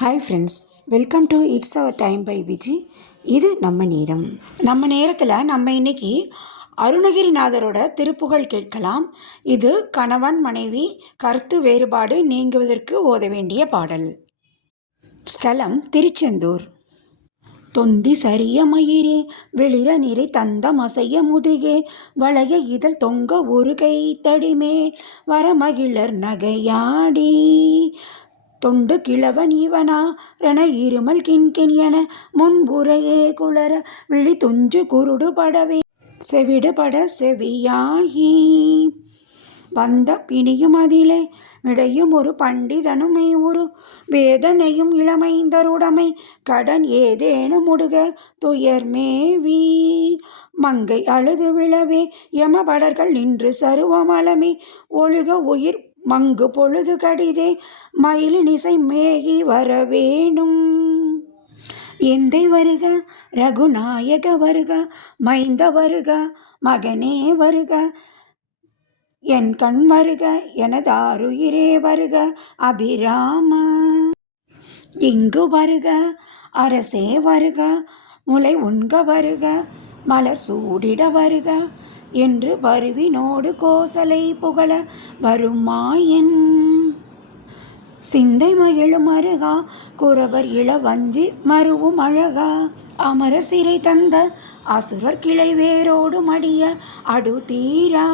Hi friends, welcome to it's our time by Viji. இது நம்ம நேரம். நம்ம நேரத்தில் நம்ம இன்னைக்கு அருணகிரிநாதரோட திருப்புகழ் கேட்கலாம். இது கணவன் மனைவி கருத்து வேறுபாடு நீங்குவதற்கு ஓத வேண்டிய பாடல். ஸ்தலம் திருச்செந்தூர். தொந்தி சரிய மயிரே வெளிர நிறை தந்த மசைய முதுகே வளைய இதழ் தொங்க ஒரு கை தடிமேல் வரமகிழர் நகையாடி தொண்டு கிழவன் இவனா ரண இருமல் கிண்கின் என முன்புறையே குளர விழி துஞ்சு குருடு படவே செவிடு பட செவியாகி வந்த பிணியும் அதிலே விடையும் ஒரு பண்டிதனுமை ஒரு வேதனையும் இளமைந்தருடமை கடன் ஏதேனும் முடுக துயர்மேவி மங்கை அழுது விழவே யமபடர்கள் நின்று சருவமலமே ஒழுக உயிர் மங்கு பொழுது கடிதே மயிலினிசை மேகி வரவேணும். எந்தை வருக ரகுநாயக வருக மைந்த வருக மகனே வருக என் கண் வருக எனதாருயிரே வருக அபிராம இங்கு வருக அரசே வருக முளை உண்க வருக மலர் சூடிட வருக என்று வருவினோடு கோசலை புகழ வருமாயன் சிந்தை மகிழும் அருகா குறவர் இளவஞ்சி மருவும் அழகா அமரர் சிறை தந்த அசுரர் கிளை வேரோடு மடிய அடுதீரா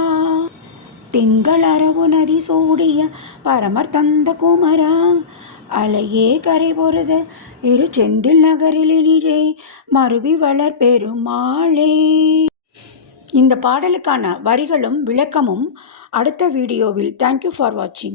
திங்கள் அரவு நதி சூடிய பரமர் தந்த குமரா அலையே கரை பொருத இரு செந்தில் நகரிலே மருவி வளர் பெருமாளே. இந்த பாடலுக்கான வரிகளும் விளக்கமும் அடுத்த வீடியோவில். தேங்க்யூ ஃபார் வாட்சிங்.